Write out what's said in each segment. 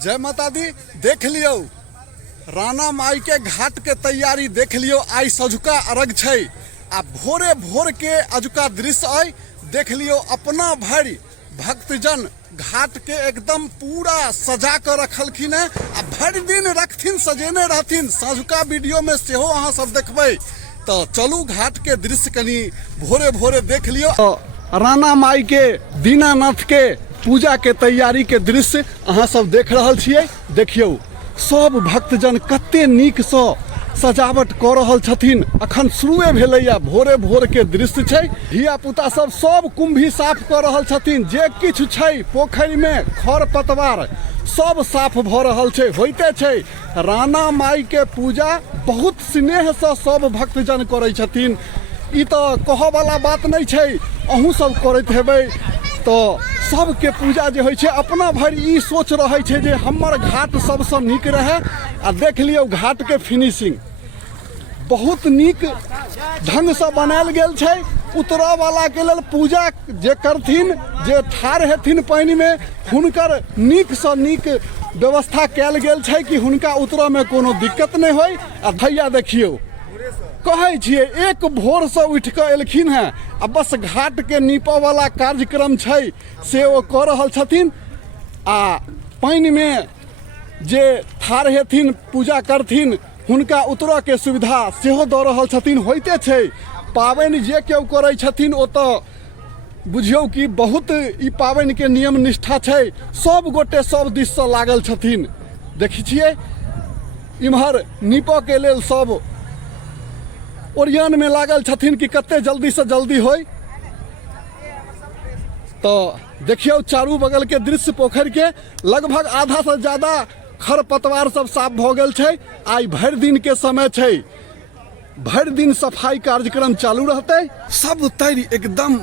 जय माता दी। देख लियो राणा माई के घाट के तैयारी देख लियो। आई सजुका अर्घ छै आ भोरे भोर के अजुका दृश्य आई देख लियो। अपना भरि भक्तजन घाट के एकदम पूरा सजा कर रखलखिन है आ भरि दिन रखथिन सजेने रहथिन। सजुका वीडियो में सेहो अहाँ सब देखबै तो चलू घाट के दृश्य कनी भोरे भोरे देख लियो। राणा माई के दीनानाथ के पूजा के तैयारी के दृश्य अहाँ सब देख रहल छियै। देखियौ सब भक्तजन कते नीक सँ सजावट कऽ रहल छथिन। अखन शुरुए भेलैया, भोरे भोर के दृश्य छै। धिया पुता सब कुंभी साफ कऽ रहल छथिन। जे किछु छै पोखरि में खर पतवार सब साफ भऽ रहल छै, होइते छै। राणा माई के पूजा बहुत स्नेह सँ सब भक्तजन करै छथिन। ई तऽ कहऽ वाला बात नहीं छै, अहूँ सब करैत हेबै। तो सबके पूजा जे होइ छै अपना भरि ई सोच रहै छै जे हमर घाट सबसँ नीक रहे। आ देख लियौ घाट के फिनिशिंग बहुत नीक ढंग से बनायल गेल छै। उतरऽ वाला के लेल पूजा जे करथिन, जे ठाढ़ हेथिन पानि में, हुनकर नीक सँ नीक व्यवस्था कयल गेल छै कि हुनका उतरऽ में कोनो दिक्कत नहीं होय। आ भैया देखियौ कहै छियै एक भोर से उठ कऽ एलखिन हैं आ बस घाट के नीपऽ वाला कार्यक्रम छै से ओ कऽ रहल छथिन। आ पानि में जे ठाढ़ हेथिन पूजा करथिन हुनका उतरऽ के सुविधा सेहो दऽ रहल छथिन। होइते छै पाबनि जे केओ करै छथिन ओ तऽ बुझियौ कि बहुत ई पाबनि के नियम निष्ठा छै। सब गोटे सब दिस सँ लागल छथिन। देखै छियै इम्हर नीपऽ के लेल सब ओरियान में लागल छथिन कि कते जल्दी से जल्दी होय। तो देखियो चारू बगल के दृश्य पोखरि के लगभग आधा से ज्यादा खर पतवार सब साफ भ गेल छै। आई भरि दिन के समय छै, भरि दिन सफाई कार्यक्रम चालू रहते। सब तैयारी एकदम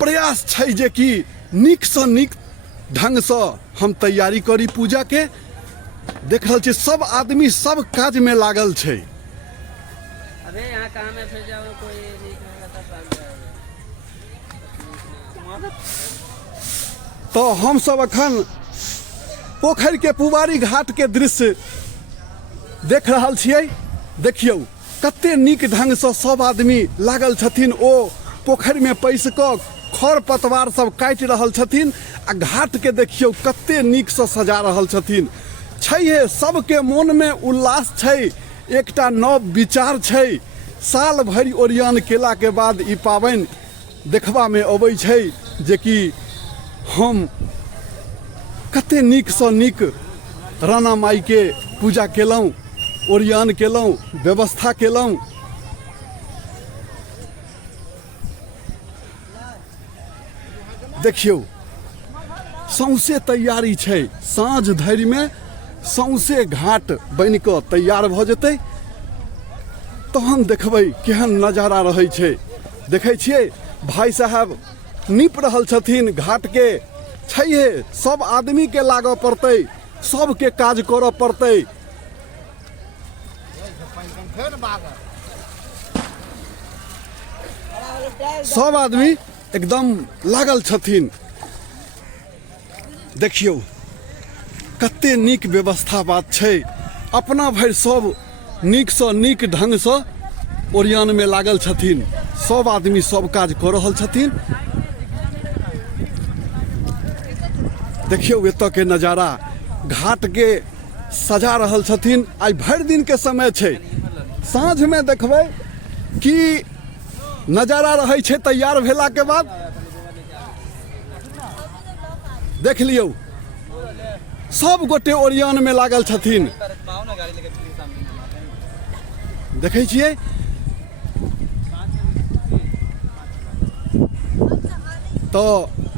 प्रयास छै जे कि नीक से नीक ढंग से हम तैयारी करी पूजा के। देख रहल छी सब आदमी सब काज में लागल छै। अबे यहाँ कहाँ में फिर जाओ कोई तो हम सब अखन पोखरि के पुवारी घाट के दृश्य देख रहल छियै। देखियौ कते नीक ढंग से सब आदमी लागल छथिन। ओ पोखरि में पैस कऽ खर पतवार सब काटि रहल छथिन। आ घाट के देखियौ कते नीक से सजा रहल छथिन। छैहे सबके मोन में उल्लास छै, एकटा नव विचार छै। साल भरि ओरियान केला के बाद ई पाबनि देखबा में अबै छै जे कि हम कते नीक सँ नीक राणा माई के पूजा केलहुँ, ओरियान केलहुँ, व्यवस्था केलहुँ। देखियौ सौंसे तैयारी छै, साँझ धरि में सौंसे घाट बनि कऽ तैयार भऽ जेतै। तहन देखबै केहन नजारा रहै छै। देखै छियै भाई साहब नीप रहल छथिन घाट के। छैहे सब आदमी के लागऽ पड़तै, सबके काज करऽ पड़तै। सब आदमी एकदम लागल छथिन। देखियौ कते नीक व्यवस्था बात छै। अपना भरि सब नीक सँ नीक ढंग सँ ओरियान में लागल छथिन। सब आदमी सब काज कऽ रहल छथिन। देखियौ एतऽ के नजारा, घाट के सजा रहल छथिन। आई भरि दिन के समय छै। साँझ में देखबै कि नजारा रहै छै तैयार भेला के बाद। देख लियौ सब गोटे ओरियान में लागल छथिन। देखै छियै तो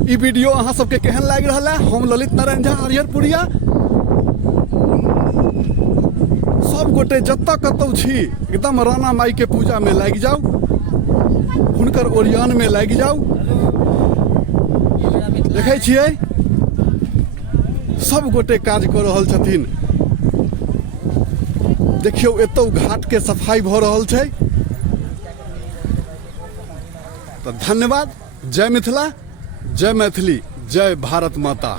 ई वीडियो अहाँ सबके केहन लागि रहल है। हम ललित नारायण झा हरिहरपुरिया। सब गोटे जतऽ कतौ छी एकदम राणा माई के पूजा में लागि जाउ, हुनकर ओरियान में लागि जाउ। देखै छियै सब गोटे काज कऽ रहल छथिन। देखियौ एतौ घाट के सफाई भऽ रहल छै। तो धन्यवाद। जय मिथिला, जय मैथिली, जय भारत माता।